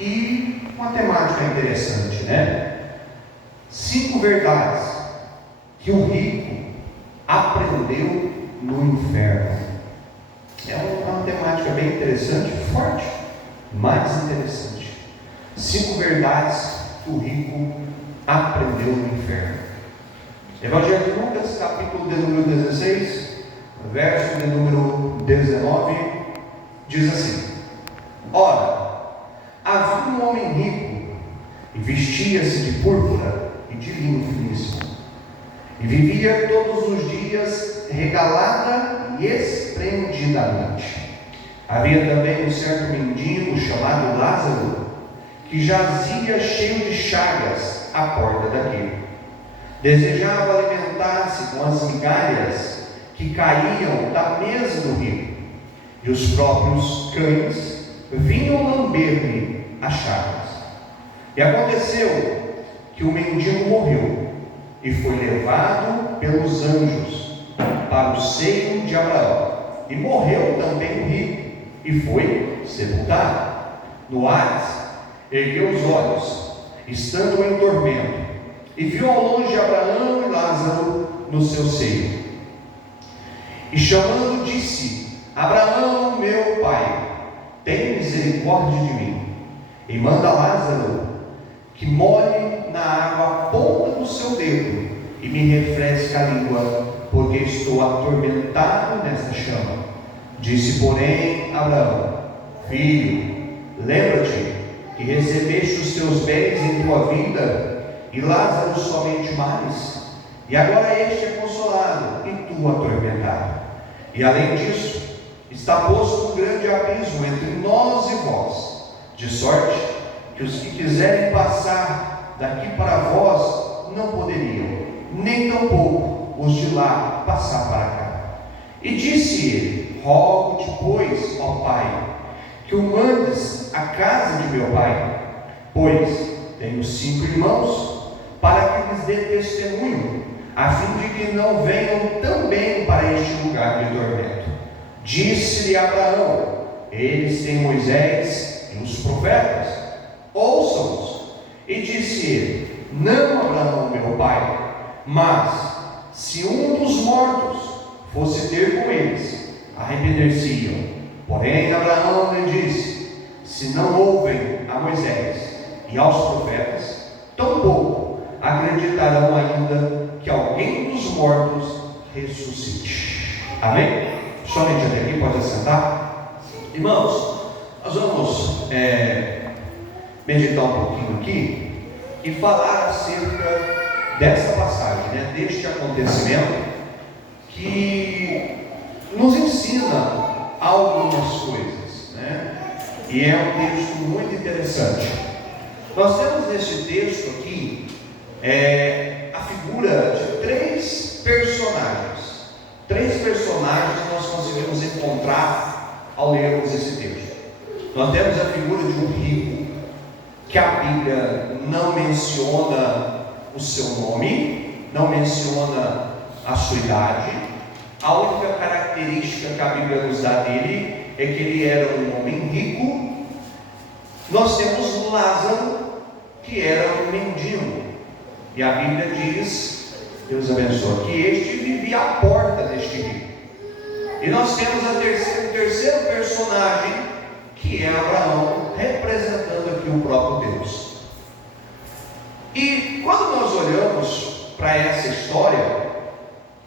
E uma temática interessante, né? 5 verdades que o rico aprendeu no inferno. É uma temática bem interessante, forte, mas interessante. 5 verdades que o rico aprendeu no inferno. Evangelho de Lucas, capítulo de número 16, verso de número 19, diz assim: Ora, havia um homem rico, e vestia-se de púrpura e de linho finíssimo, e vivia todos os dias regalada e esplendidamente. Havia também um certo mendigo chamado Lázaro, que jazia cheio de chagas à porta daquele. Desejava alimentar-se com as migalhas que caíam da mesa do rico, e os próprios cães vinham lamber-lhe as chagas. E aconteceu que o mendigo morreu e foi levado pelos anjos para o seio de Abraão. E morreu também o rico e foi sepultado. No Hades ergueu os olhos, estando em tormento, e viu ao longe Abraão e Lázaro no seu seio. E chamando, disse: Abraão, meu pai, tem misericórdia de mim, e manda Lázaro que molhe na água a ponta do seu dedo e me refresque a língua, porque estou atormentado nesta chama. Disse, porém, Abraão: Filho, lembra-te que recebeste os teus bens em tua vida, e Lázaro somente males, e agora este é consolado, e tu atormentado. E além disso, está posto um grande abismo entre nós e vós, de sorte que os que quiserem passar daqui para vós não poderiam, nem tampouco os de lá passar para cá. E disse ele: Rogo-te, pois, ó Pai, que o mandes à casa de meu pai, pois tenho 5 irmãos, para que lhes dê testemunho, a fim de que não venham também para este lugar de tormento. Disse-lhe Abraão: Eles têm Moisés e os profetas, ouçam-os. E disse ele: Não, Abraão, meu pai, mas se um dos mortos fosse ter com eles, arrepender-se-iam. Porém Abraão lhe disse: Se não ouvem a Moisés e aos profetas, tampouco acreditarão ainda que alguém dos mortos ressuscite. Amém? Somente até aqui, pode assentar. Irmãos, nós vamos meditar um pouquinho aqui e falar acerca dessa passagem, né, deste acontecimento que nos ensina algumas coisas, né? E é um texto muito interessante. Nós temos neste texto aqui a figura de 3 personagens. 3 personagens nós conseguimos encontrar ao lermos esse texto. Nós temos a figura de um rico, que a Bíblia não menciona o seu nome, não menciona a sua idade. A única característica que a Bíblia nos dá dele é que ele era um homem rico. Nós temos Lázaro, que era um mendigo, e a Bíblia diz, Deus abençoe, que este vivia à porta deste rico. E nós temos o terceiro personagem, que é Abraão, representando aqui o próprio Deus. E quando nós olhamos para essa história,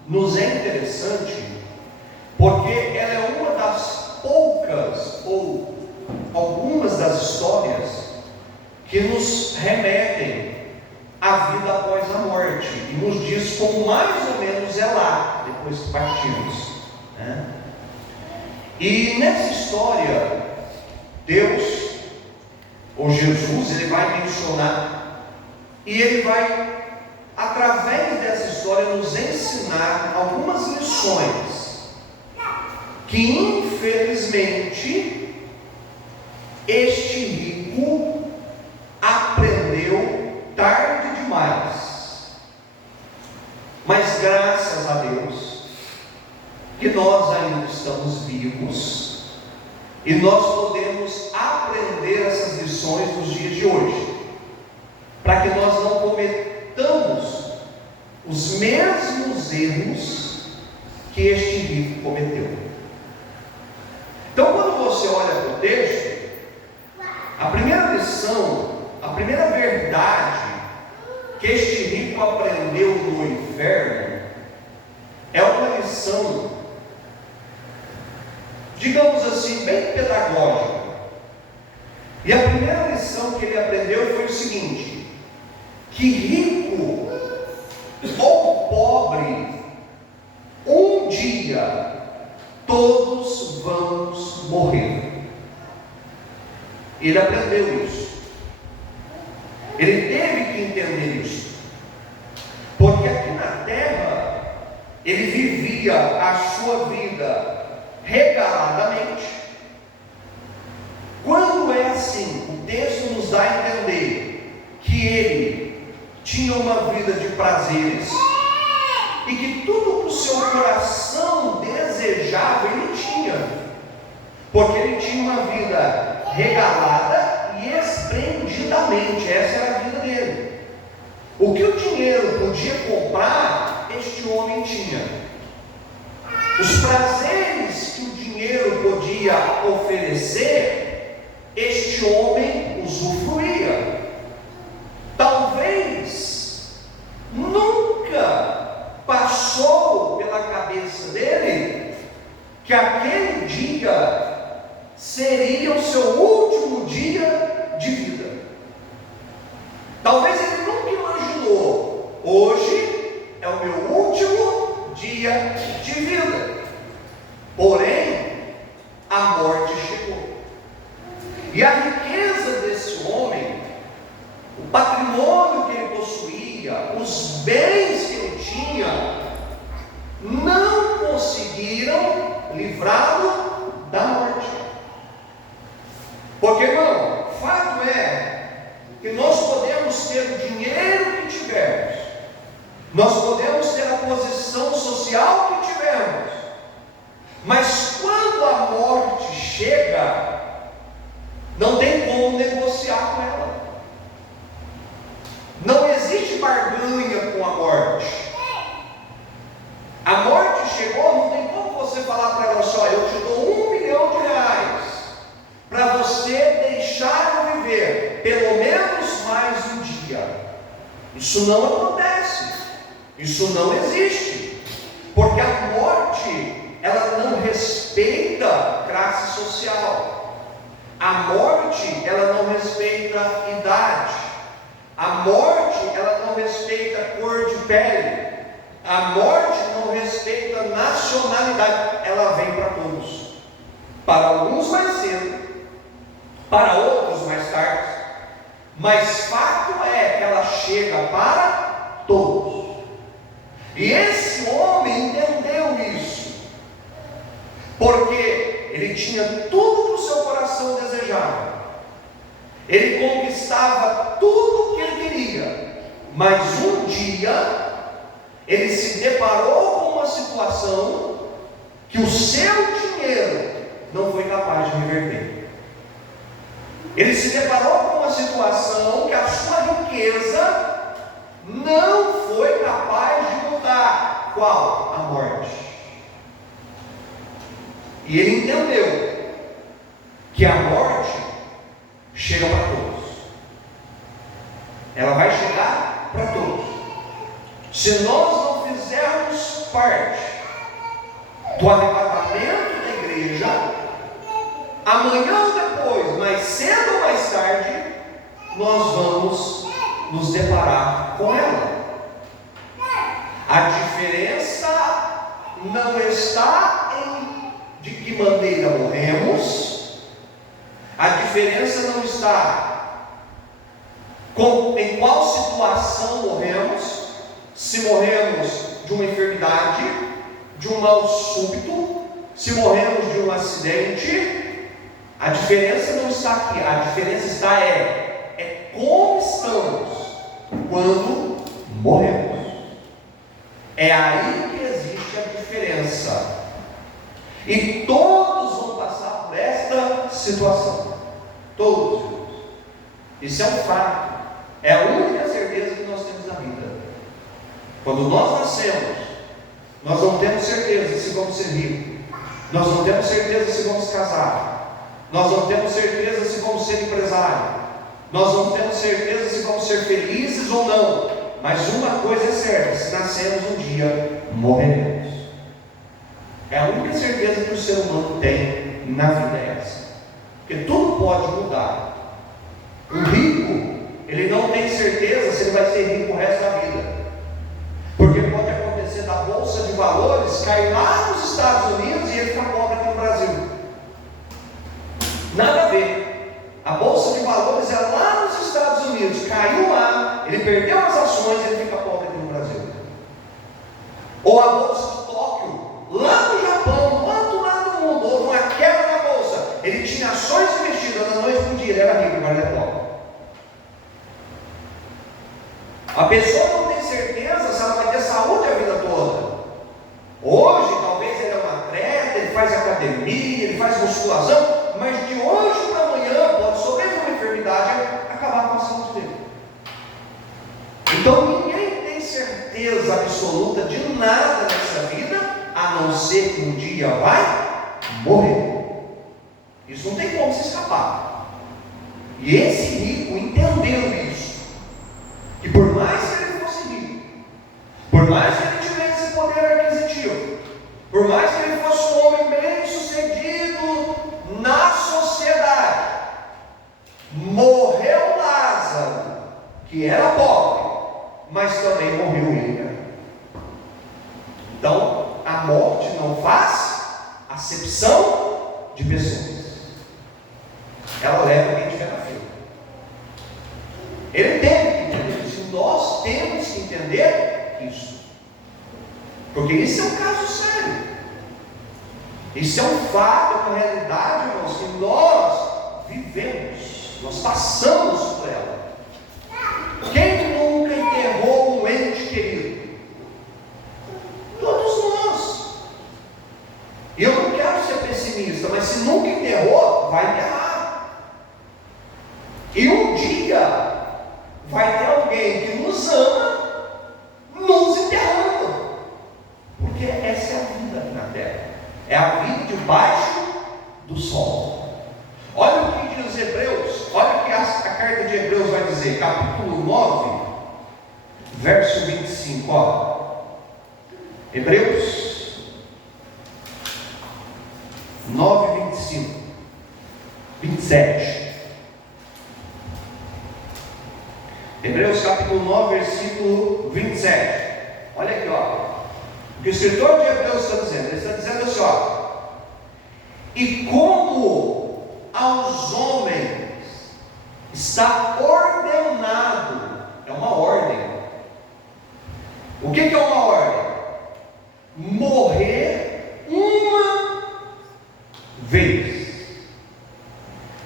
nos é interessante, porque ela é uma das poucas, ou algumas das histórias, que nos remetem à vida após a morte, e nos diz como mais ou menos é lá, depois que partimos, né? E nessa história, Deus, ou Jesus, ele vai mencionar, e ele vai, através dessa história, nos ensinar algumas lições, que infelizmente, este rico aprendeu tarde demais. Mas graças a Deus, que nós ainda estamos vivos, e nós podemos aprender essas lições lições dos dias de hoje, para que nós não cometamos os mesmos erros que este rico cometeu. Então, quando você olha para o texto, a primeira lição, a primeira verdade que este rico aprendeu no inferno é uma lição, digamos assim, bem pedagógica. E a primeira lição que ele aprendeu foi o seguinte: que rico ou pobre, um dia todos vamos morrer. Ele aprendeu isso. Ele teve que entender isso. Porque aqui na terra, ele vivia a sua vida regaladamente. Quando é assim, o texto nos dá a entender que ele tinha uma vida de prazeres e que tudo que o seu coração desejava ele tinha, porque ele tinha uma vida regalada e esplendidamente. Essa era a vida dele. O que o dinheiro podia comprar, este homem tinha. Os prazeres que o dinheiro podia oferecer, este homem usufruía. Talvez nunca passou pela cabeça dele que aquele dia seria o seu último dia de vida. Talvez ele nunca imaginou: hoje é o meu último dia de vida. Porém, a morte chegou. E a riqueza desse homem, o patrimônio que ele possuía, os bens que ele tinha, não conseguiram livrá-lo da morte. Porque, irmão, fato é que nós podemos ter o dinheiro que tivermos, nós podemos ter a posição social que tivermos, mas quando a morte chega, não tem como negociar com ela. Não existe barganha com a morte. A morte chegou, não tem como você falar para ela assim: olha, eu te dou R$1 milhão para você deixar eu viver pelo menos mais um dia. Isso não acontece. Isso não existe. Porque a morte, ela não respeita classe social. A morte, ela não respeita idade. A morte, ela não respeita cor de pele. A morte não respeita nacionalidade. Ela vem para todos. Para alguns mais cedo, para outros mais tarde. Mas fato é que ela chega para todos. E esse homem entendeu isso, porque ele tinha tudo que o seu coração desejava, ele conquistava tudo o que ele queria, mas um dia ele se deparou com uma situação que o seu dinheiro não foi capaz de reverter. Ele se deparou com uma situação que a sua riqueza não foi capaz de mudar. Qual? A morte. E ele entendeu que a morte chega para todos. Ela vai chegar para todos. Se nós não fizermos parte do arrebatamento da igreja, amanhã ou depois, mais cedo ou mais tarde, nós vamos nos deparar com ela. A diferença não está em de que maneira morremos, a diferença não está em qual situação morremos, se morremos de uma enfermidade, de um mal súbito, se morremos de um acidente. A diferença não está aqui, a diferença está é como estamos quando morremos. É aí que existe a diferença. E todos vão passar por esta situação. Todos. Isso é um fato. É a única certeza que nós temos na vida. Quando nós nascemos, nós não temos certeza se vamos ser ricos. Nós não temos certeza se vamos casar. Nós não temos certeza se vamos ser empresários. Nós não temos certeza se vamos ser felizes ou não. Mas uma coisa é certa: se nascemos um dia, morreremos. É a única certeza que o ser humano tem na vida, é essa. Porque tudo pode mudar. O rico, ele não tem certeza se ele vai ser rico o resto da vida. Porque pode acontecer da bolsa de valores cair lá nos Estados Unidos e ele ficar pobre aqui no Brasil. Nada a ver. A bolsa de valores é lá nos Estados Unidos, caiu lá, ele perdeu as ações e ele fica pobre aqui no Brasil. Ou a bolsa de Tóquio, lá no Japão, do outro lado do mundo, houve uma queda na bolsa. Ele tinha ações investidas, na noite do dia ele era rico, agora ele é pobre. A pessoa não tem certeza se ela vai ter saúde a vida toda. Hoje, talvez ele é um atleta, ele faz academia, ele faz musculação, mas de hoje para amanhã pode sofrer uma enfermidade e acabar com a saúde dele. Então ninguém tem certeza absoluta de nada nessa vida, a não ser que um dia vai morrer. Isso não tem como se escapar. E esse rico entendeu isso. E por mais que ele fosse rico, por mais que ele tivesse poder aquisitivo, por mais que ele fosse um homem bem sucedido na sociedade, morreu Lázaro, que era pobre, mas também morreu ele. Então, a morte não faz acepção de pessoas. Ela leva quem estiver na fila. Ele tem que entender isso. Nós temos que entender isso. Porque isso é um caso sério. Isso é um fato, é uma realidade, irmãos, que nós vivemos. Nós passamos por ela. Quem nunca enterrou um ente querido? Todos nós. E eu não quero ser pessimista, mas se nunca enterrou, vai enterrar. E um dia vai ter alguém que nos ama, nos enterrando. Porque essa é a vida aqui na terra. É a vida debaixo do sol. Olha o que diz os Hebreus. Olha o que a carta de Hebreus vai dizer. Capítulo 9, verso 25. Ó. Hebreus 9, 25, 27. Hebreus capítulo 9, versículo 27. Olha aqui, ó. O que o escritor de Hebreus está dizendo? Ele está dizendo assim, ó. E como aos homens está ordenado, é uma ordem. O que é uma ordem? Morrer uma vez,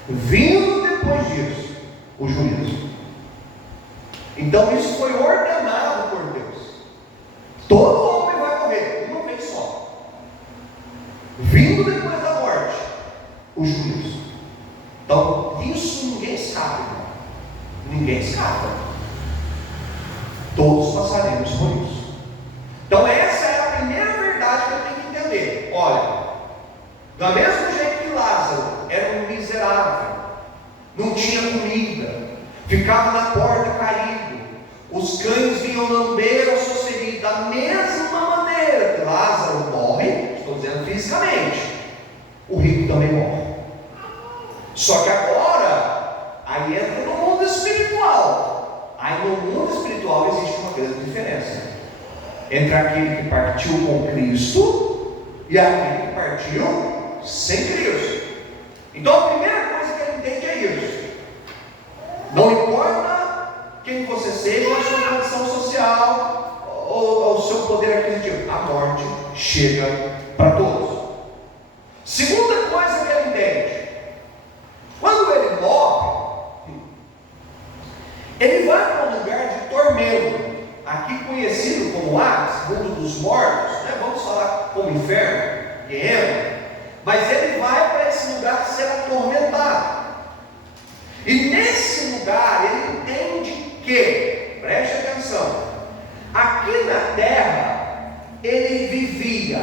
vindo depois disso o juízo. Então isso foi ordenado por Deus. Todo homem vai morrer uma vez só, vindo depois da morte o juízo. Então isso ninguém escapa, irmão. Ninguém escapa. Todos passaremos por isso. Então essa é a primeira verdade que eu tenho que entender. Olha, do mesmo jeito que Lázaro era um miserável, não tinha comida, ficava na porta caído, os cães vinham lamber as suas feridas, da mesma maneira que Lázaro morre, estou dizendo fisicamente, o rico também morre. Só que agora, aí entra no mundo espiritual. Aí no mundo espiritual existe uma grande diferença entre aquele que partiu com Cristo e aquele que partiu sem Cristo. Então a primeira coisa que ele entende é isso. Não importa quem você seja, a sua condição social ou o seu poder aquisitivo, a morte chega para todos. Segunda coisa que ele entende: quando ele morre, ele vai para um lugar de tormento, aqui conhecido como Hades, mundo dos mortos, né? Vamos falar como inferno, guerra, mas ele vai para esse lugar ser atormentado. E nesse lugar lugar, ele entende que, preste atenção, aqui na terra, ele vivia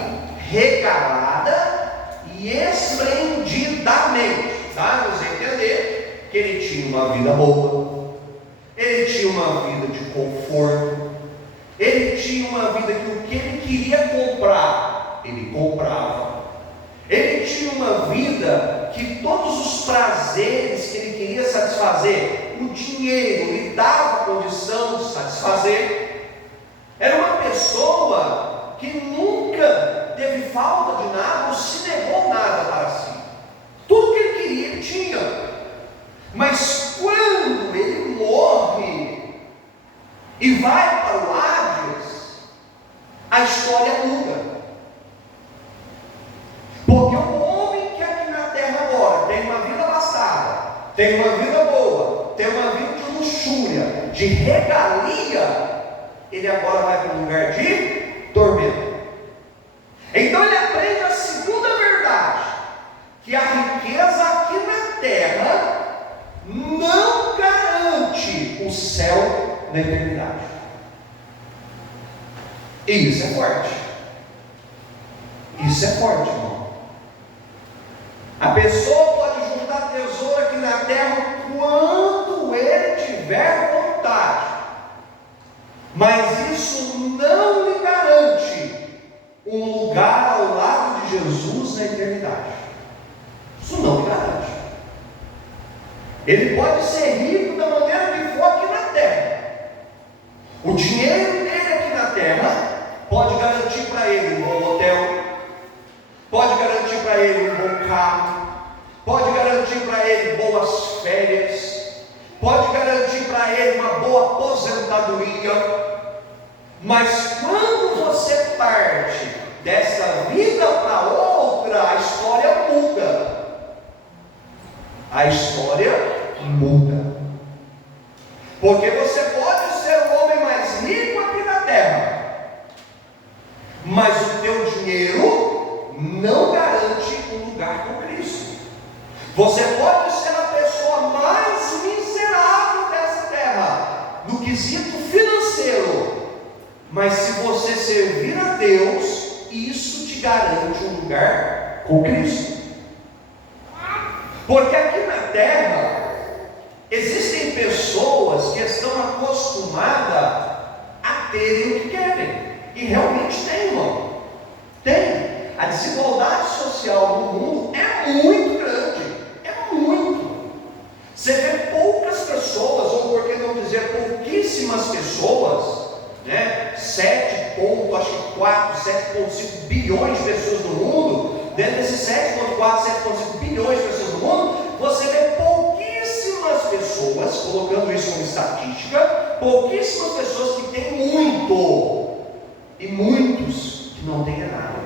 regalada e esplendidamente. Dá-nos a entender que ele tinha uma vida boa, ele tinha uma vida de conforto, ele tinha uma vida que o que ele queria comprar, ele comprava. Ele tinha uma vida que todos os prazeres que ele queria satisfazer, o dinheiro lhe dava condição de satisfazer. Era uma pessoa que nunca teve falta de nada ou se negou nada para si. Tudo que ele queria, ele tinha. Mas quando ele morre e vai para o Hades, a história muda. Porque o homem que aqui na terra agora tem uma vida abastada, tem uma vida boa, tem uma vida de luxúria, de regalia, ele agora vai para um lugar de tormento. Então ele aprende a segunda verdade, que a riqueza aqui na terra não garante o céu na eternidade. E isso é forte. Isso é forte, irmão. A pessoa pode juntar tesouro aqui na terra quanto ele tiver vontade, mas isso não lhe garante um lugar ao lado de Jesus na eternidade. Isso não lhe garante. Ele pode ser rico da maneira que for aqui na terra. O dinheiro dele aqui na terra pode garantir para ele um bom hotel, pode garantir para ele um bom carro, pode garantir para ele boas férias, pode garantir para ele uma boa aposentadoria. Mas quando você parte dessa vida para outra, a história muda. A história muda. Porque você pode ser o homem mais rico aqui na terra, mas o teu dinheiro não garante um lugar com Cristo. Você pode ser a pessoa mais miserável dessa terra, no quesito financeiro, mas se você servir a Deus, isso te garante um lugar com Cristo. Porque aqui na terra existem pessoas que estão acostumadas a terem o que querem, e realmente tem, irmão. Tem. A desigualdade social no mundo é muito grande, é muito. Você vê poucas pessoas, ou por que não dizer pouquíssimas pessoas, né? 7,5 bilhões de pessoas no mundo. Dentro desses 7,4, 7,5 bilhões de pessoas no mundo, você vê pouquíssimas pessoas, colocando isso como estatística, pouquíssimas pessoas que têm muito, e muitos que não têm nada.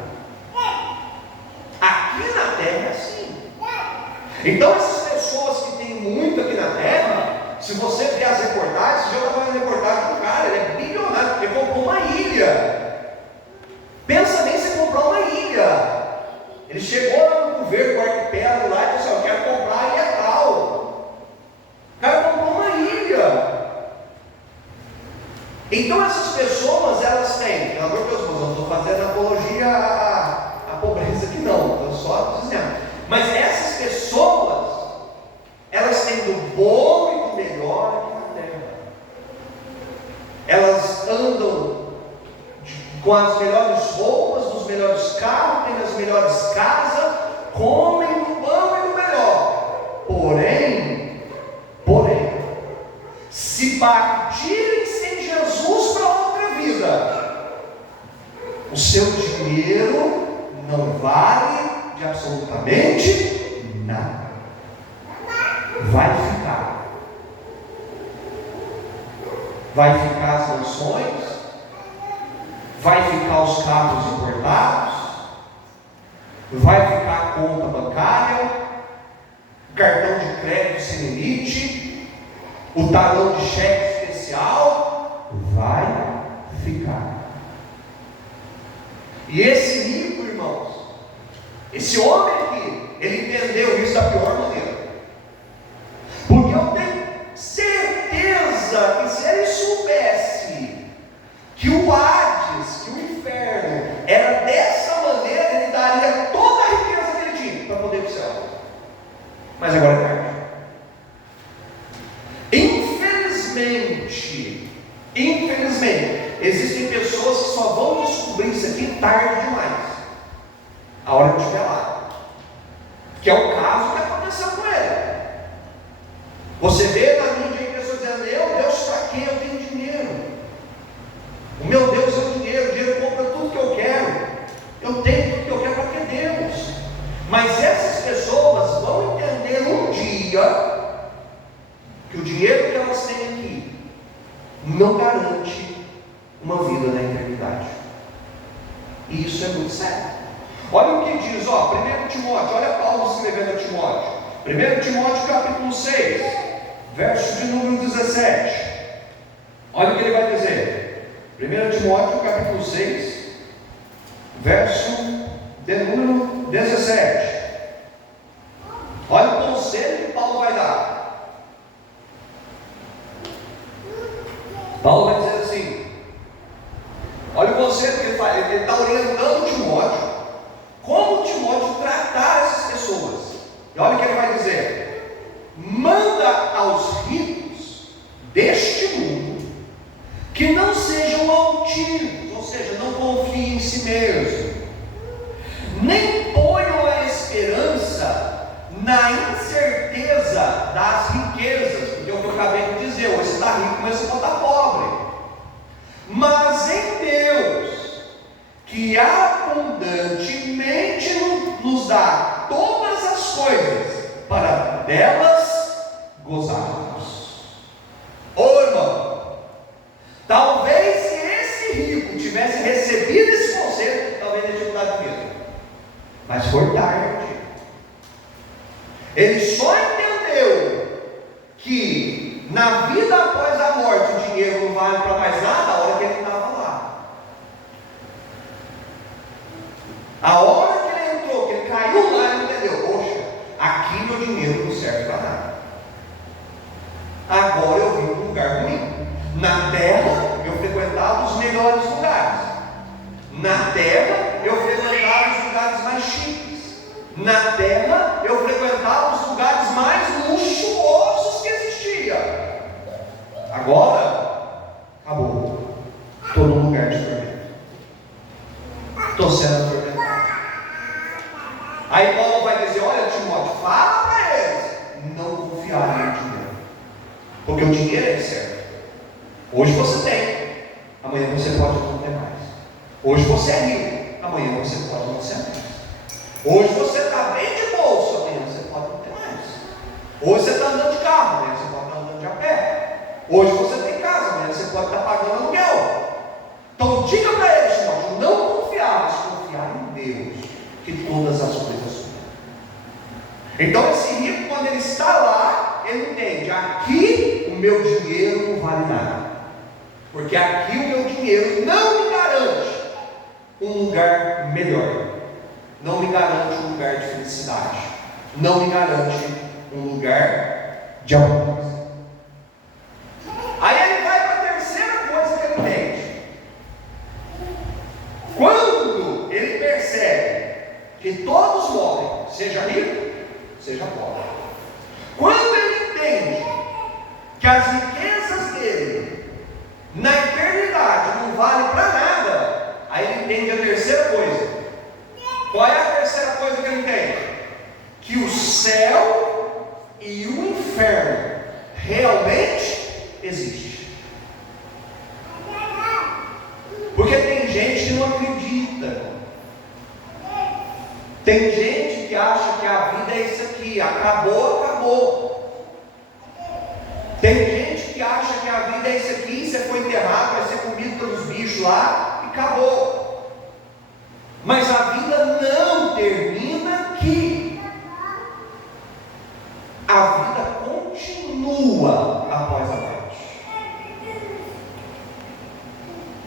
Aqui na terra é assim. Então essas pessoas que têm muito aqui na terra, se você ver as reportagens, você já está fazendo reportagem do cara, ele é bilionário, porque comprou uma ilha. Pensa bem se comprar uma ilha. Ele chegou lá no governo, no arquipélago lá, e disse: eu quero comprar a ilha tal. O cara comprou uma ilha. Então essas pessoas, elas têm, pelo amor de Deus, não estou fazendo apologia à pobreza aqui não, estou só dizendo. Mas essas pessoas, elas têm do bom e do melhor aqui na terra. Elas andam com as melhores roupas, nos melhores carros, têm as melhores casas, comem do bom e do melhor. Porém, se partirem sem Jesus para outra vida, o seu dinheiro não vale de absolutamente nada. Vai ficar. Vai ficar as mansões, vai ficar os carros importados, vai ficar a conta bancária, o cartão de crédito sem limite, o talão de cheque especial, vai ficar. E esse rico, irmãos, esse homem aqui, ele entendeu isso da pior maneira. Porque eu tenho certeza infelizmente, existem pessoas que só vão descobrir isso aqui tarde demais, a hora que estiver lá, que é o caso que aconteceu com ele. Você vê na mídia pessoas dizendo: meu Deus, para quê? Eu tenho dinheiro, o meu Deus é o dinheiro compra tudo que eu quero, eu tenho tudo que eu quero. Para que Deus? Mas essas pessoas vão entender um dia que o dinheiro que elas têm aqui não garante uma vida na eternidade. E isso é muito sério. Olha o que diz, 1 Timóteo, olha Paulo escrevendo a Timóteo, 1 Timóteo capítulo 6, verso de número 17. Olha o que ele vai dizer. 1 Timóteo capítulo 6, verso de número 17. Olha o conselho que Paulo vai dar. Paulo vai dizer assim, olha o conselho que ele faz. Ele está orientando Timóteo, como Timóteo tratar essas pessoas. E olha o que ele vai dizer: manda aos ricos deste mundo que não sejam altivos, ou seja, não confiem em si mesmo, nem ponham a esperança na incerteza das riquezas, porque é o que eu acabei de dizer: hoje você está rico, mas você pode estar pobre, mas em Deus, que abundantemente nos dá todas as coisas para delas gozarmos. Ô irmão, talvez se esse rico tivesse recebido esse conselho, talvez ele tivesse mudado de vida, mas foi tarde. Ele só entendeu que na vida após a morte o dinheiro não vale para mais nada a hora que ele estava lá. A hora que ele entrou, que ele caiu lá, ele entendeu: poxa, aqui meu dinheiro não serve para nada. Agora eu vim para um lugar ruim. Na terra eu frequentava os melhores lugares. Na terra eu frequentava os lugares mais chiques. Na terra eu frequentava os lugares mais luxuosos que existia. Agora acabou. Estou num lugar de tormento. Estou sendo atormentado. Aí Paulo vai dizer: olha, Timóteo, fala para eles não confiarem no dinheiro, porque o dinheiro é incerto. Hoje você tem, amanhã você pode não ter mais. Hoje você é rico, amanhã você pode não ser mais. Hoje você está bem de bolso, amanhã você pode não ter mais. Hoje você está andando de carro, amanhã você pode estar andando de a pé. Hoje você tem casa, amanhã você pode estar pagando aluguel. Então diga para eles, Timóteo, não confiar, mas confiar em Deus, que todas as coisas são. Então esse rico, quando ele está lá, ele entende: aqui o meu dinheiro não vale nada, porque aqui o meu dinheiro não me garante um lugar melhor, não me garante um lugar de felicidade, não me garante um lugar de abundância. Aí ele vai para a terceira coisa que ele entende. Quando ele percebe que todos morrem, seja rico, seja pobre, quando ele entende que as riquezas dele na eternidade não valem para nada, aí ele entende a terceira coisa. Qual é a terceira coisa que ele entende? Que o céu e o inferno realmente existem. Porque tem gente que não acredita. Tem gente que acha que a vida é isso aqui, acabou, acabou. Tem gente que acha que a vida é isso aqui, você foi enterrado, vai ser comido pelos bichos lá e acabou. Mas a vida não termina aqui. A vida continua após a morte.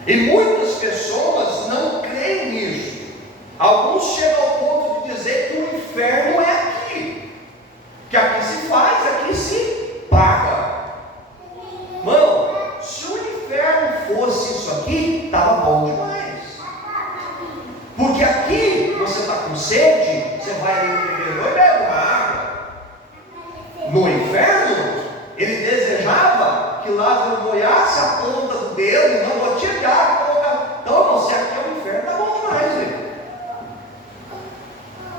E muitas pessoas não creem nisso. Alguns chegam ao ponto de dizer que o inferno é aqui, que aqui se faz, aqui se paga. Mano, se o inferno fosse isso aqui, estava bom demais. Porque aqui você está com sede, você vai ali no bebedor e bebe uma água. No inferno, ele desejava que lá Lázaro molhasse a ponta do dedo, não botia de água, colocava. Então, irmão, se aqui é o inferno, tá bom demais, gente.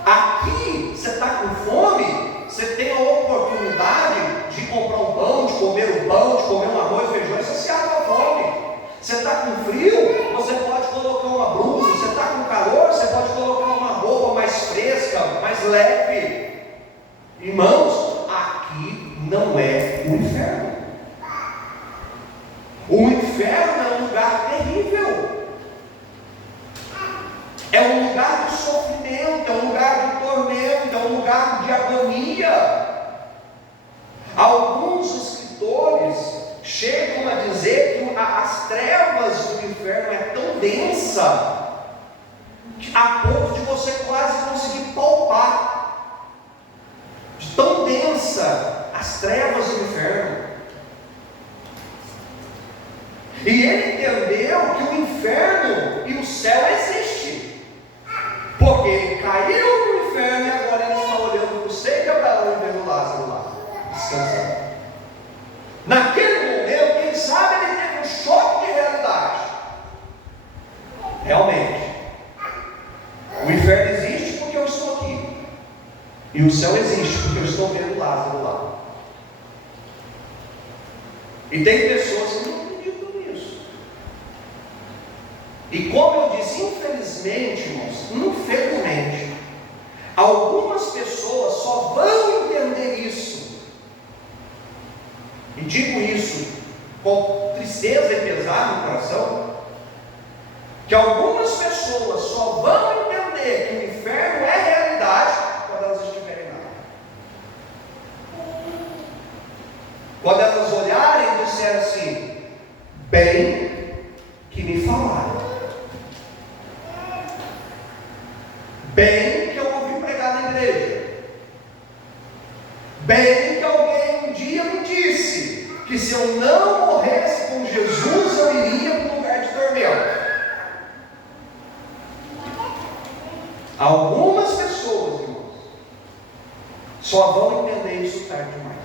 Aqui, você está com fome, você tem a oportunidade de comprar um pão, de comer um pão, de comer um arroz, feijão, e você se abre a fome. Você está com frio, você pode colocar uma blusa. Você está com calor, você pode colocar uma roupa mais fresca, mais leve. Irmãos, aqui não é o inferno. O inferno é um lugar terrível. É um lugar de sofrimento, é um lugar de tormento, é um lugar de agonia. Alguns escritores chegam a dizer que as trevas do inferno é tão densa a ponto de você quase conseguir palpar. De tão densa as trevas do inferno. E ele entendeu que o inferno e o céu existem. Porque ele caiu no inferno e agora ele está olhando para o seio de Abraão e vendo Lázaro lá, descansando. Naquele momento, quem sabe ele teve um choque de realidade. Realmente, o inferno existe porque eu estou aqui. E o céu existe porque eu estou vendo Lázaro lá. E tem pessoas que não acreditam nisso. E como eu disse, infelizmente, irmãos, infelizmente, algumas pessoas só vão entender isso. E digo isso com tristeza e pesar no coração, que algumas pessoas só vão entender que o inferno é realidade quando elas estiverem lá. Quando elas olharem e disserem assim: bem que me falaram, bem que eu ouvi pregar na igreja, bem que alguém um dia me disse que se eu não morresse com Jesus, eu iria para um lugar de tormento. Algumas pessoas, irmãos, só vão entender isso tarde demais.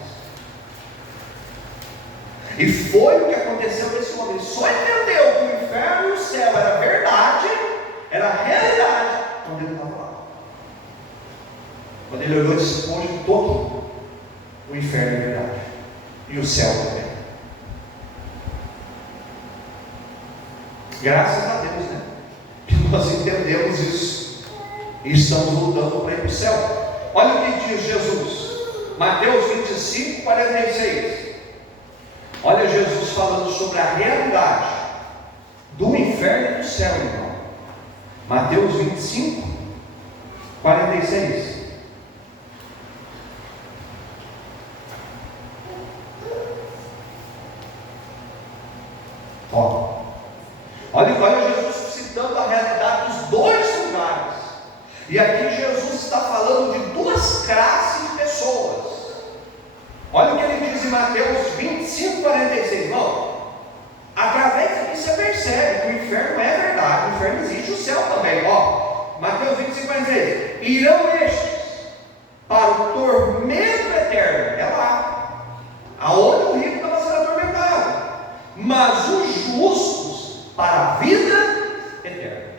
E foi o que aconteceu nesse homem. Ele só entendeu que o inferno e o céu era verdade, era realidade, quando ele estava lá. Quando ele olhou e disse: hoje eu estou aqui. O inferno é verdade. E o céu também. Graças a Deus, né? Que nós entendemos isso. E estamos lutando para ir para o céu. Olha o que diz Jesus. Mateus 25, 46. Olha Jesus falando sobre a realidade do inferno e do céu, irmão. Mateus 25, 46. Olha Jesus citando a realidade dos dois lugares. E aqui Jesus está falando de duas classes de pessoas. Olha o que ele diz em Mateus 25, 46. Não, através daqui você percebe que o inferno é verdade, o inferno existe, o céu também. Mateus 25, 46. Irão estes para o tormento eterno. É lá, aonde o rico estava sendo atormentado. Mas os justos para a vida eterna.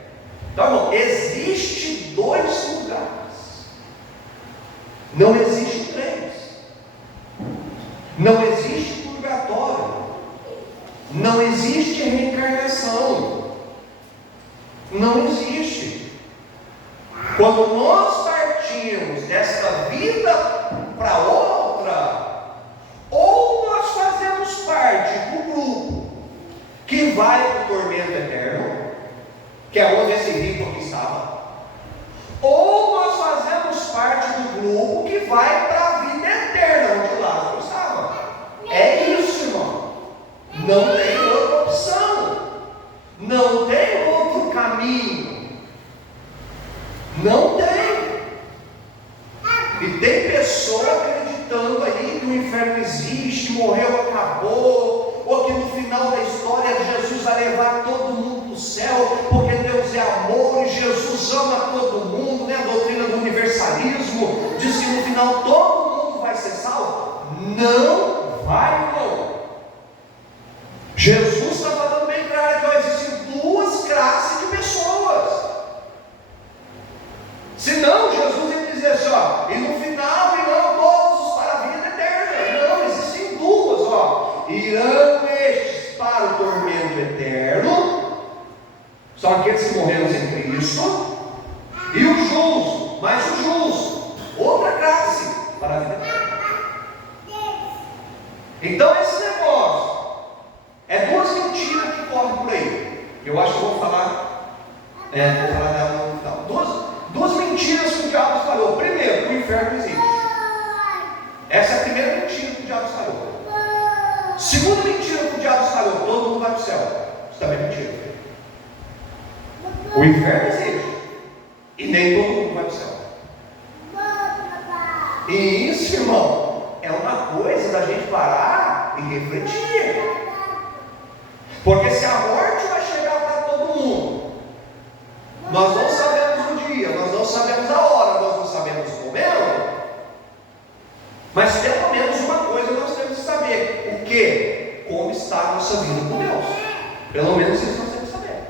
Então, irmão, existe dois lugares. Não existe três. Não existe purgatório. Não existe reencarnação. Não existe. Quando nós partimos desta vida para outra, ou nós fazemos parte do grupo que vai para o tormento eterno, que é onde esse rico aqui estava, ou nós fazemos parte do grupo que vai para a vida eterna, onde Lázaro estava. É isso, irmão. Não tem outra opção. Não tem outro caminho. Não tem. E tem pessoa acreditando aí que o inferno existe, morreu, acabou, ou que no final da história Jesus vai levar todo mundo para o céu, porque Deus é amor e Jesus ama todo mundo, né? A doutrina do universalismo diz que no final todo mundo vai ser salvo. Não vai, irmão. Jesus está falando bem claro que existem duas classes de pessoas. Senão, Jesus ia dizer assim, ó, e no final virão todos para a vida eterna. Não, existem duas, ó. Irão estes para o tormento eterno, são aqueles que morreram sem Cristo, e o justo, mas o justo, outra classe para a vida eterna. Então esse negócio é duas mentiras que correm por aí. Eu acho que eu vou falar dela no final. Duas mentiras que o diabo falou. Primeiro, que o inferno existe. Essa é a primeira mentira que o diabo falou. Segunda mentira que o diabo falou: todo mundo vai para o céu. Isso também é mentira. O inferno existe. E nem todo mundo vai para o céu. E isso, irmão, é uma coisa da gente parar e refletir. Porque se a morte vai chegar para todo mundo, nós não sabemos o dia, nós não sabemos a hora, nós não sabemos o momento, mas pelo menos uma coisa nós temos que saber: o que? Como está a nossa vida com Deus. Pelo menos isso nós temos que saber.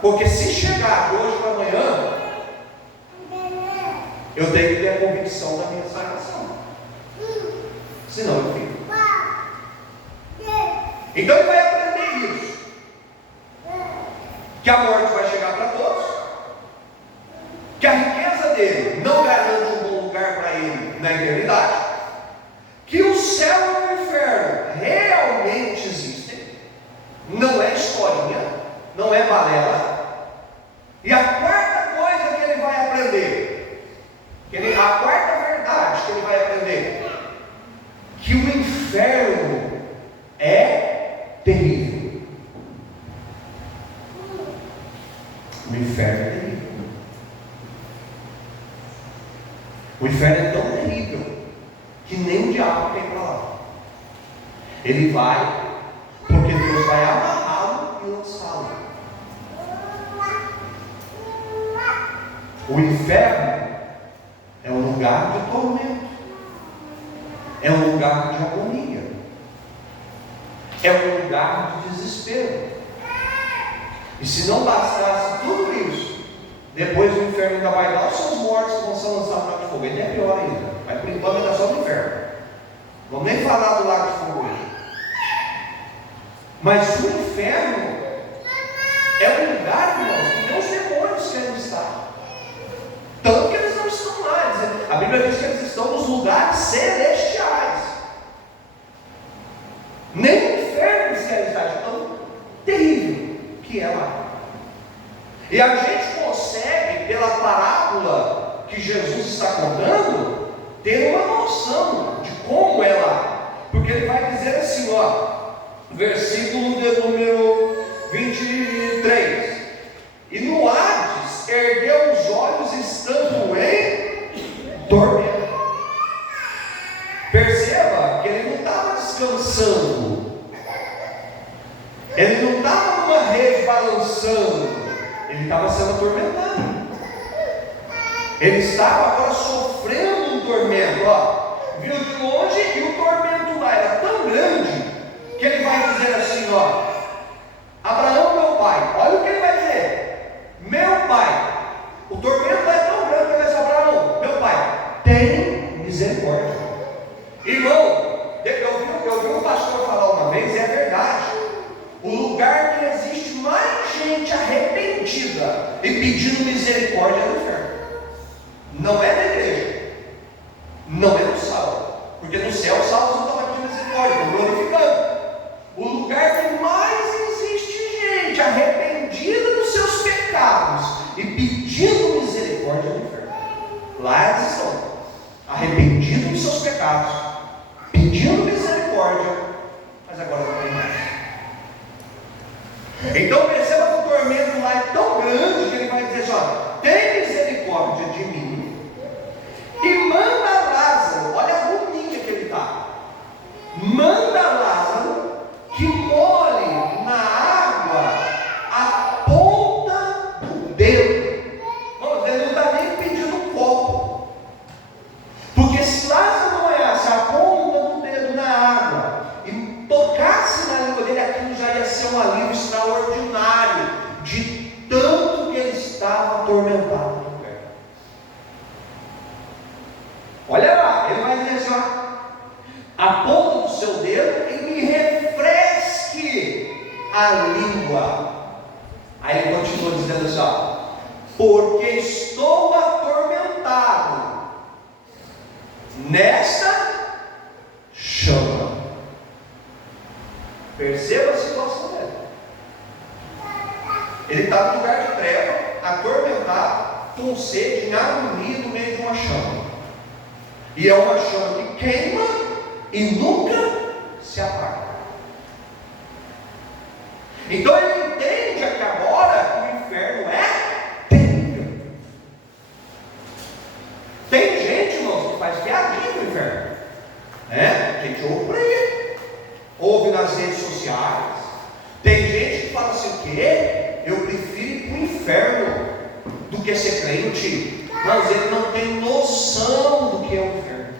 Porque se chegar de hoje para amanhã, eu tenho que ter a convicção da minha salvação. Senão eu fico. Então ele vai aprender isso. Que a morte vai chegar para todos. Que a riqueza dele não garante um bom lugar para ele na eternidade. Que o céu e o inferno realmente existem. Não é historinha. Não é balela. E a quarta coisa que ele vai aprender, a quarta verdade que ele vai aprender, que o inferno é terrível. O inferno é terrível. O inferno é tão terrível que nem o diabo quer ir para lá. Ele vai, porque Deus vai amarrá-lo e lançá-lo. O inferno é um lugar de tormento, é um lugar de agonia, é um lugar de desespero. E se não bastasse tudo isso, depois o inferno ainda vai dar os seus mortos que vão ser lançados no lago de fogo. Ele é pior ainda, mas por enquanto ainda só no inferno. Vamos nem falar do lago de fogo hoje. Mas o inferno é um lugar, irmãos, que nem os demônios querem estar. Tanto que eles não estão lá. A Bíblia diz que eles estão nos lugares celestiais. Nem o inferno eles querem estar, de tão terrível que é lá. E a gente consegue, pela parábola que Jesus está contando, ter uma noção de como é lá. Porque ele vai dizer assim, ó, versículo de número 23. E no Hades ergueu os olhos estando em tormento. Perceba que ele não estava descansando, ele não estava numa rede balançando, ele estava sendo atormentado. Ele estava agora sofrendo um tormento. Ó, viu de longe e o tormento lá era tão grande que ele vai dizer assim, ó, Abraão, meu pai, olha o que ele vai dizer: meu pai, o tormento é tão grande que ele diz: Abraão, meu pai, tem misericórdia. Irmão, eu vi um pastor falar uma vez, e é verdade: o lugar que existe mais gente arrependida e pedindo misericórdia é no inferno. Não é na igreja, não é no céu, porque no céu os salvos não estão pedindo misericórdia, estão glorificando. O lugar que mais existe gente arrependida dos seus pecados e pedindo misericórdia no inferno. Lá eles estão, arrependidos dos seus pecados, pedindo misericórdia, mas agora não tem mais. Então perceba que o tormento lá é tão grande que ele vai dizer assim: tem misericórdia de mim e manda Lázaro. Olha a agonia que ele está. Manda Lázaro que molhe na água a ponta do dedo. Vamos, ele não está nem pedindo um copo, porque se Lázaro molhasse a ponta do dedo na água e tocar seu dedo e me refresque a língua. Aí ele continua dizendo assim, ó, porque estou atormentado nesta chama. Perceba a situação dele. Ele está no lugar de treva, atormentado, com sede, em agonia no meio de uma chama. E é uma chama que queima e nunca se apaga. Então ele entende que agora o inferno é terrível. Tem gente, irmãos, que faz piadinha no inferno, né? Gente ouve por aí, ouve nas redes sociais. Tem gente que fala assim, o quê? Eu prefiro ir para o inferno do que ser crente. Mas ele não tem noção do que é o inferno.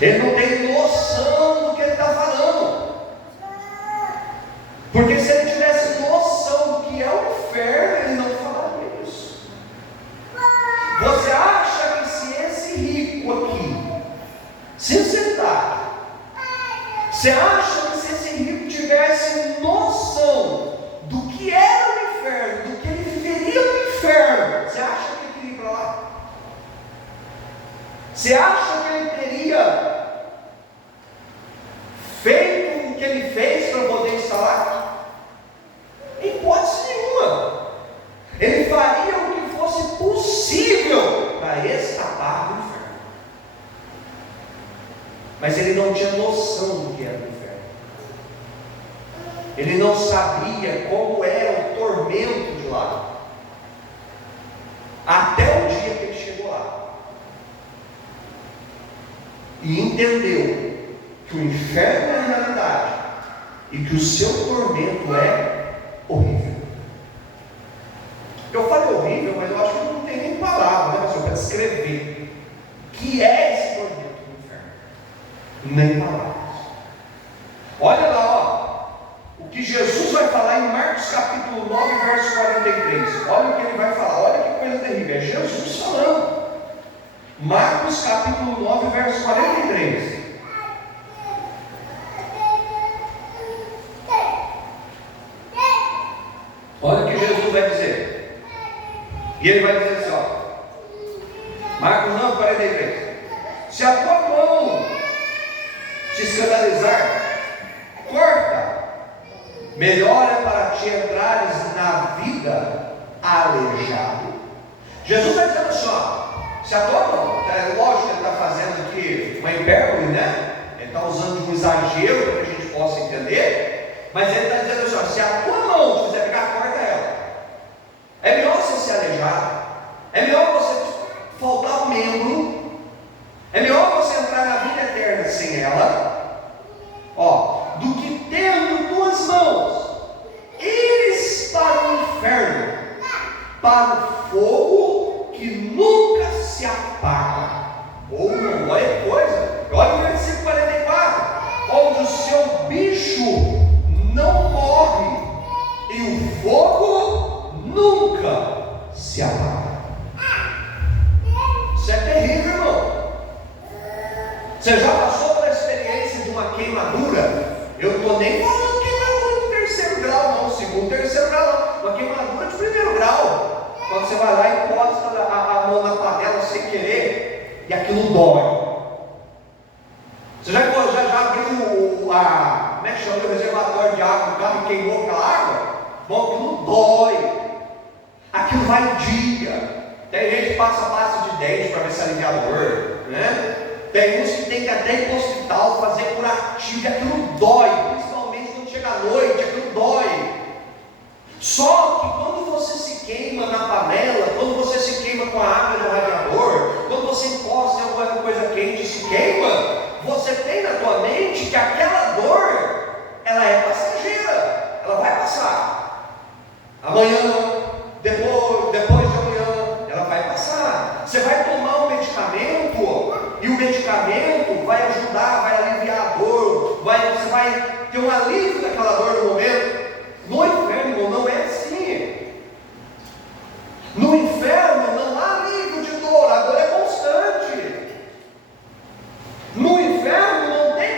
Ele não tem noção do que ele está falando. Porque se ele tivesse noção do que é o inferno, ele não falaria isso. Você acha que se esse rico aqui, sinceridade, você acha que se esse rico tivesse noção do que era o inferno, do que ele viveria no inferno, você acha que ele queria ir para lá? Você acha que ele teria feito o que ele fez para poder estar lá? Em hipótese nenhuma. Ele faria o que fosse possível para escapar do inferno. Mas ele não tinha noção do que era o inferno. Ele não sabia como era o tormento de lá. Até o dia que ele chegou lá. E entendeu que o inferno é a realidade e que o seu tormento é horrível. Eu falei horrível, mas eu acho que não tem nem palavra, né, para descrever o que é esse tormento do inferno. Nem palavras. Olha lá, ó, o que Jesus vai falar em Marcos capítulo 9, verso 43. Olha o que ele vai falar, olha que coisa terrível. É Jesus falando. Marcos capítulo 9, verso 43. Olha o que Jesus vai dizer. E ele vai dizer assim, ó, Marcos 9, 43. Se a tua mão te escandalizar, corta. Melhor é para ti entrares na vida aleijado. Jesus está dizendo assim, ó, se a tua mão, é lógico que ele está fazendo aqui uma hipérbole, né? Ele está usando de um exagero para que a gente possa entender, mas ele está dizendo assim, ó, se a tua mão te fizer pegar, corta ela. É melhor você se aleijar, é melhor você faltar um membro, é melhor você entrar na vida eterna sem ela, ó, do que tendo duas mãos, ires para o inferno, para o fogo que nunca se apaga. Olha que coisa, olha o versículo 44, onde o seu bicho não morre e o fogo nunca se apaga. Isso é terrível, irmão. Você já passou pela experiência de uma queimadura? Eu não estou nem falando queimadura de terceiro grau, não, segundo, terceiro grau, não. Uma queimadura de primeiro grau. Quando você vai lá e encosta a mão na panela sem querer, e aquilo dói. Você já abriu como é que chama, o reservatório de água do carro e queimou aquela água? Bom, aquilo dói. Aquilo vai um dia. Tem gente que passa pasta de dente para ver se alivia a dor, né? Tem uns que tem que até ir para o hospital fazer curativo, e aquilo dói, principalmente quando chega à noite, aquilo dói. Só que quando você se queima na panela, quando você se queima com a água do radiador, quando você encosta em alguma coisa quente e se queima, você tem na tua mente que aquela dor, ela é passageira, ela vai passar. Amanhã, depois de amanhã, ela vai passar. Você vai tomar um medicamento, e o medicamento vai ajudar, vai aliviar a dor, você vai ter um alívio daquela dor no momento. No inferno não é assim. No inferno não há alívio de dor, a dor é constante. No inferno não tem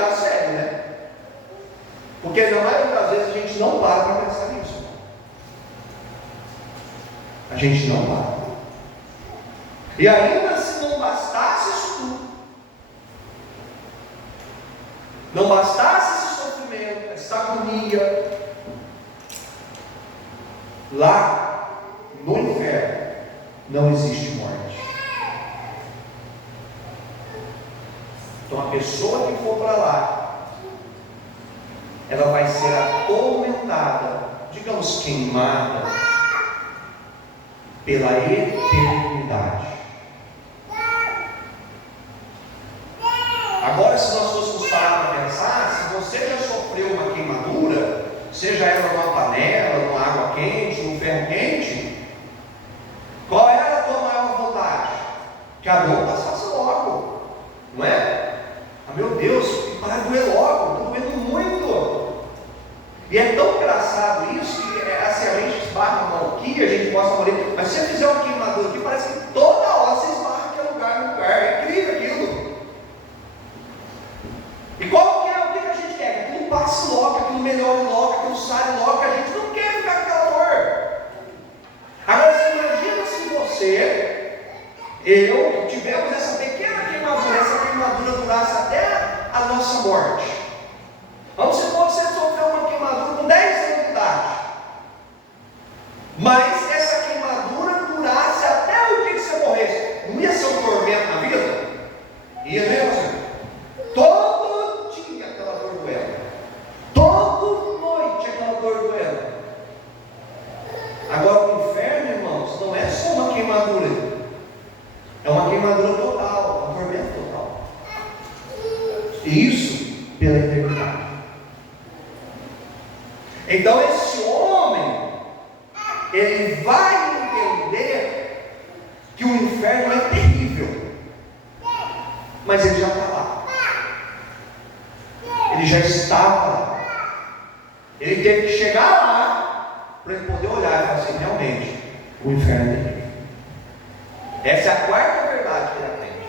levar a sério, né? Porque na maioria das vezes a gente não para pensar nisso. A gente não para. E ainda se não bastasse isso tudo, não bastasse esse sofrimento, essa agonia, lá no inferno não existe morte. Então a pessoa que for para lá, ela vai ser atormentada, digamos queimada, pela eternidade. Agora, se nós fôssemos parar para pensar, se você já sofreu uma queimadura, seja ela numa panela, numa água quente, num ferro quente, qual era a tua maior vontade? Que a dor passasse logo, não é? Ah, meu Deus, para de doer logo, estou doendo muito. E é tão engraçado isso que assim, a gente esbarra a mão aqui, a gente possa morrer, mas se você fizer uma queimadura aqui, parece que toda hora você esbarra aquele lugar no lugar, é incrível aquilo. E qual que é o que a gente quer? Que aquilo passe logo, que aquilo melhore logo, que aquilo saia logo, que a gente não quer ficar com aquela dor. Agora você imagina se você, eu, tivemos essa pequena queimadura, essa queimadura durasse até a nossa morte. Vamos supor que você sofreu uma queimadura com 10 anos de idade, mas essa queimadura durasse até o dia que você morresse. Não ia ser um tormento na vida? Ia mesmo? Todo dia aquela dor doendo, toda noite aquela dor doendo. Agora o inferno, irmãos, não é só uma queimadura, é uma queimadura total, um tormento total. E isso pela eternidade. Então esse homem, ele vai entender que o inferno é terrível, mas ele já está lá. Ele já estava lá. Ele teve que chegar lá para ele poder olhar e falar assim: realmente, o inferno é terrível. Essa é a quarta verdade que ele aprende.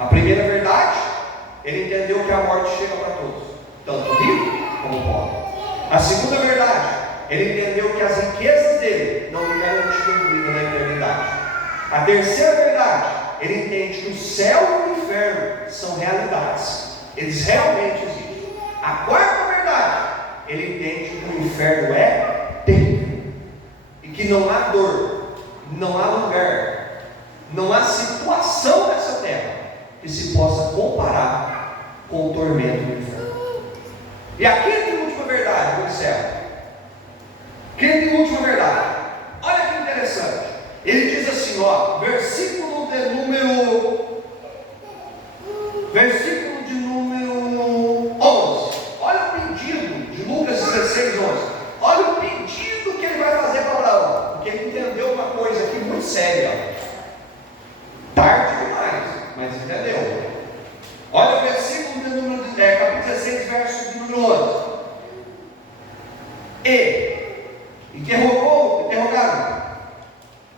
A primeira verdade, ele entendeu que a morte chega para todos, tanto rico como pobre. A segunda verdade, ele entendeu que as riquezas dele não lhe garantiam vida na eternidade. A terceira verdade, ele entende que o céu e o inferno são realidades, eles realmente existem. A quarta verdade, ele entende que o inferno é terrível e que não há dor, não há lugar, não há situação nessa terra que se possa comparar com o tormento do inferno. E a quinta e última verdade, eu encerro. Quinta e última verdade, olha que interessante. Ele diz assim, ó, versículo de número 11. Olha o pedido de Lucas 16, 11. Olha o pedido que ele vai fazer para Abraão, porque ele entendeu uma coisa aqui muito séria. Tarde demais, mas entendeu. Olha o versículo de número, capítulo 16, verso de número 11. Interrogaram.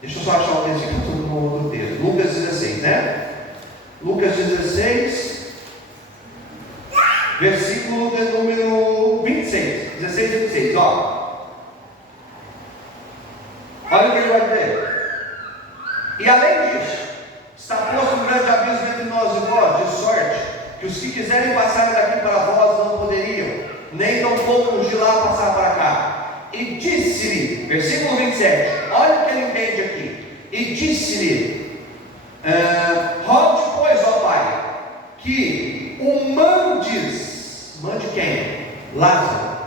Deixa eu só achar o versículo no outro texto. Lucas 16, né? Lucas 16, versículo de número 26. 16 e 26, ó. Olha o que ele vai dizer. E além disso, está posto um grande abismo entre nós e vós, de sorte que os que quiserem passar daqui para vós não poderiam, nem tampouco os de lá passar para cá. E disse-lhe, versículo 27, olha o que ele entende aqui. E disse-lhe, rogue, pois, ó Pai, que o mande quem? Lázaro,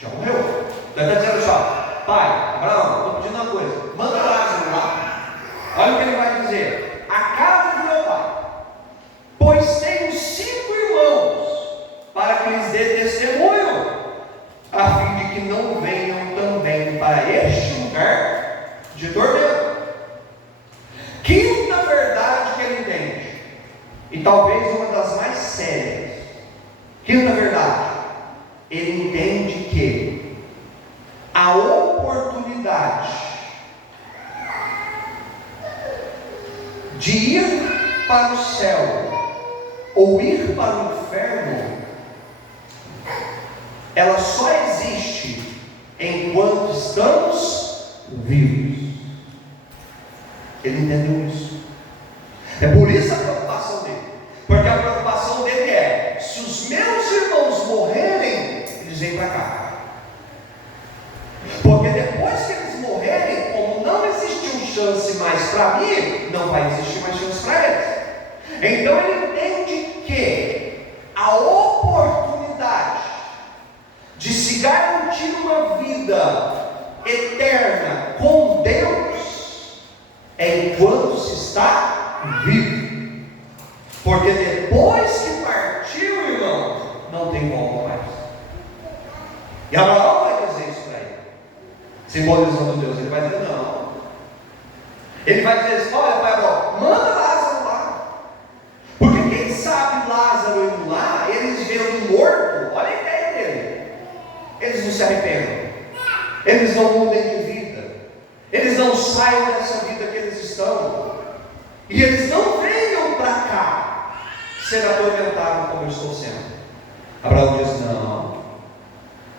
já morreu. Já está dizendo só, Pai, Abraão, estou pedindo uma coisa, manda Lázaro lá. Olha o que ele vai dizer: a casa do meu pai, pois tenho 5 irmãos, para que lhes dê testemunho, a fim de que não venham também para este lugar de tormento. Quinta verdade que ele entende, e talvez uma das mais sérias. Quinta verdade, ele entende que a oportunidade de ir para o céu ou ir para o inferno ela só existe enquanto estamos vivos. Ele entendeu isso. É por isso a preocupação dele. Porque a preocupação dele é: se os meus irmãos morrerem, eles vêm para cá. Porque depois que eles morrerem, como não existiu chance mais para mim, não vai existir mais chance para eles. Então ele entende que a oportunidade de se garantir uma vida eterna com Deus é enquanto se está vivo. Porque depois que partiu, irmão, não tem volta mais. E Abraão vai dizer isso para ele, simbolizando Deus. Ele vai dizer: não. Ele vai dizer assim: olha, pai Abraão, manda Lázaro lá. Porque quem sabe Lázaro indo lá, eles vendo morto, olha a ideia dele, eles não se arrependam, eles não mudem de vida, eles não saiam dessa vida que eles estão, e eles não venham para cá ser atormentados como eu estou sendo. Abraão diz: não,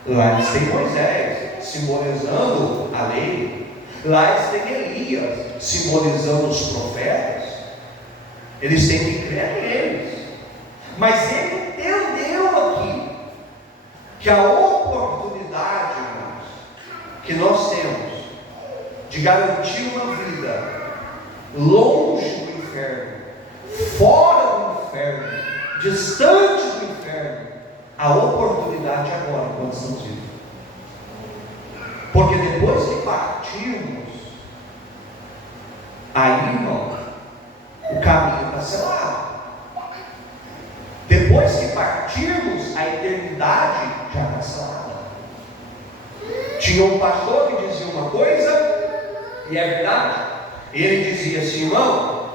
lá eles têm Moisés simbolizando a lei, lá eles têm Elias simbolizando os profetas, eles têm que crer neles. Mas ele entendeu aqui que a oportunidade, irmãos, que nós temos de garantir uma vida longe do inferno, fora do inferno, distante do inferno, a oportunidade agora, quando estamos vivos. Porque depois que partirmos, aí, irmão, o caminho está selado. Depois que partirmos, a eternidade já está selada. Tinha um pastor que dizia uma coisa, e é verdade. Ele dizia assim: irmão,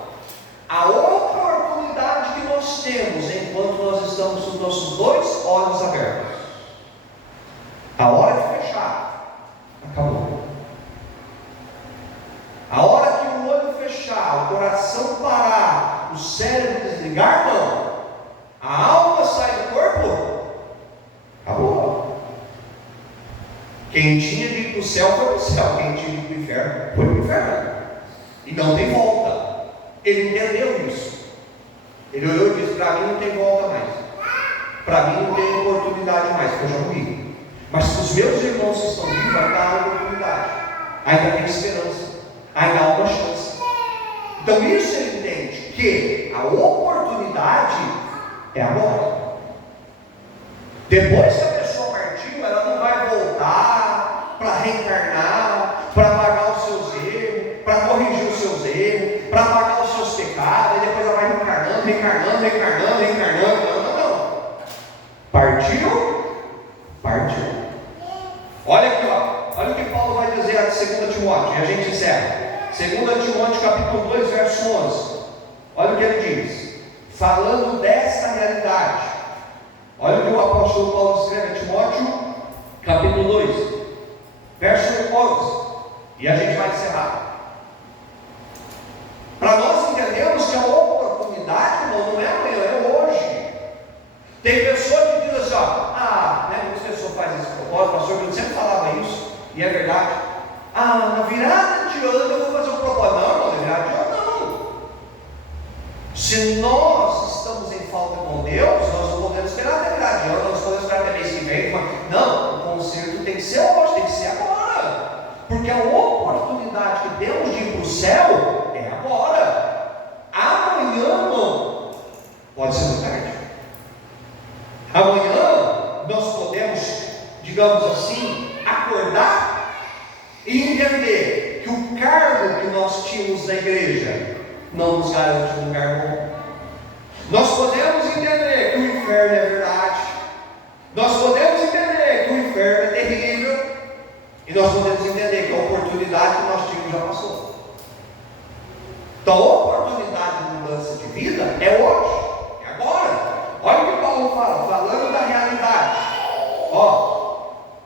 a oportunidade que nós temos enquanto nós estamos com os nossos dois olhos abertos, a hora de fechar, acabou. A hora que o olho fechar, o coração parar, o cérebro desligar, não, a alma sai do corpo, acabou. Quem tinha de ir para o céu foi para o céu, quem tinha de ir para o inferno foi para o inferno, e não tem volta. Ele entendeu isso. Ele olhou e disse: para mim não tem volta mais, para mim não tem oportunidade mais, porque eu já morri. Mas se os meus irmãos que estão vivos, vai dar a oportunidade, ainda tem esperança, ainda há uma chance. Então isso ele entende, que a oportunidade é agora. Depois que a pessoa partiu, ela não vai voltar para reencarnar, para pagar os seus erros, para corrigir os seus erros, para pagar os seus pecados, e depois ela vai reencarnando. Não. Partiu. Olha aqui, ó. Olha o que Paulo vai dizer a 2 Timóteo, e a gente encerra. 2 Timóteo capítulo 2, verso 11. Olha o que ele diz, falando desta realidade. Olha o que o apóstolo Paulo escreve a Timóteo, capítulo 2, verso 11. E a gente vai encerrar. Para nós entendermos que a oportunidade, irmão, não é amanhã, é hoje. Tem pessoa que diz assim, muitas pessoas fazem esse propósito, pastor, eu sempre falava isso, e é verdade. Na virada de ano eu vou fazer um propósito. Não, na virada de ano não. Se nós estamos em falta com Deus, nós não podemos esperar até virada de ano, nós podemos esperar até mês que vem. Não, o concerto tem que ser hoje, tem que ser agora. Porque a oportunidade que temos de ir para o céu é agora. Amanhã, irmão, pode ser muito tarde. Amanhã nós podemos, digamos assim, acordar e entender que o cargo que nós tínhamos na igreja não nos garante um lugar bom. Nós podemos entender que o inferno é verdade. Nós podemos entender que o inferno é terrível. E nós podemos entender que a oportunidade que nós tínhamos já passou. Então a oportunidade de mudança de vida é hoje, é agora. Olha o que Paulo fala, falando da realidade.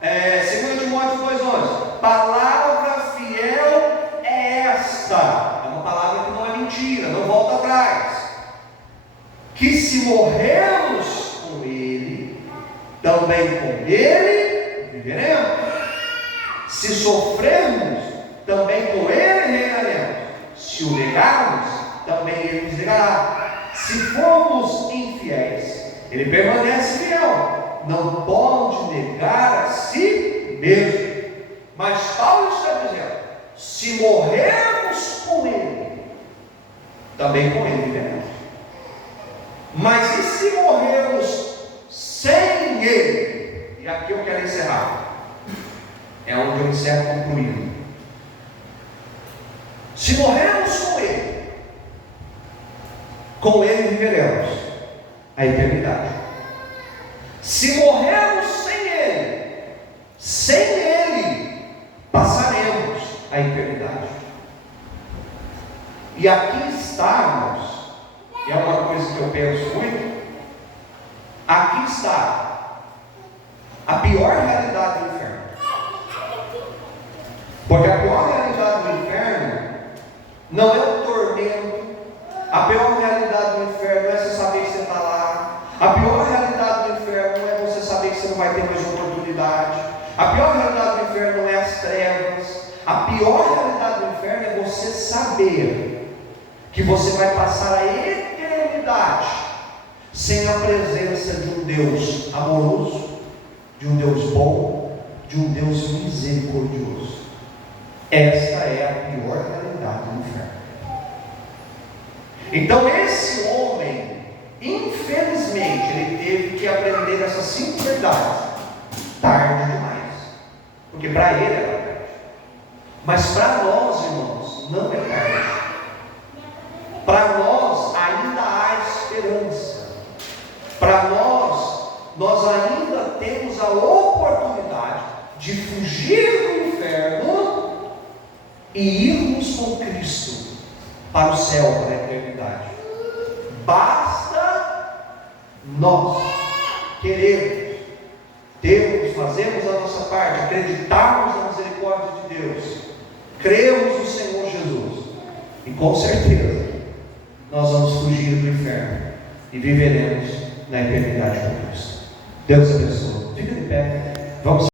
2 Timóteo 2,11. Palavra fiel é esta. É uma palavra que não é mentira, não volta atrás. Que se morrermos com Ele, também com Ele viveremos. Se sofrermos, também com Ele reinaremos. Se o negarmos, também Ele nos negará. Se formos infiéis, Ele permanece fiel, não pode negar a si mesmo. Mas Paulo está dizendo: se morrermos com Ele, também com Ele viveremos. Mas e se morrermos sem Ele? E aqui eu quero encerrar. É onde eu encerro concluindo. Se morrermos com Ele viveremos a eternidade. Se morrermos sem Ele, passaremos a eternidade. E aqui estamos, e é uma coisa que eu penso muito, aqui está a pior realidade do inferno. Porque a pior realidade do inferno não é o tormento. A pior realidade do inferno não é você saber que você está lá. A pior realidade do inferno não é você saber que você não vai ter mais oportunidade. A pior realidade do inferno não é as trevas. A pior realidade do inferno é você saber que você vai passar a eternidade sem a presença de um Deus amoroso, de um Deus bom, de um Deus misericordioso. Esta é a pior realidade do inferno. Então esse homem, infelizmente, ele teve que aprender essas 5 verdades tarde demais, porque para ele era tarde. Mas para nós, irmãos, não é tarde. Para nós ainda há esperança. Para nós ainda temos a oportunidade de fugir do inferno e irmos com Cristo para o céu, para a eternidade. Basta nós querermos, fazermos a nossa parte, acreditarmos na misericórdia de Deus, cremos no Senhor Jesus, e com certeza nós vamos fugir do inferno e viveremos na eternidade com Cristo. Deus abençoe. Fica de pé. Vamos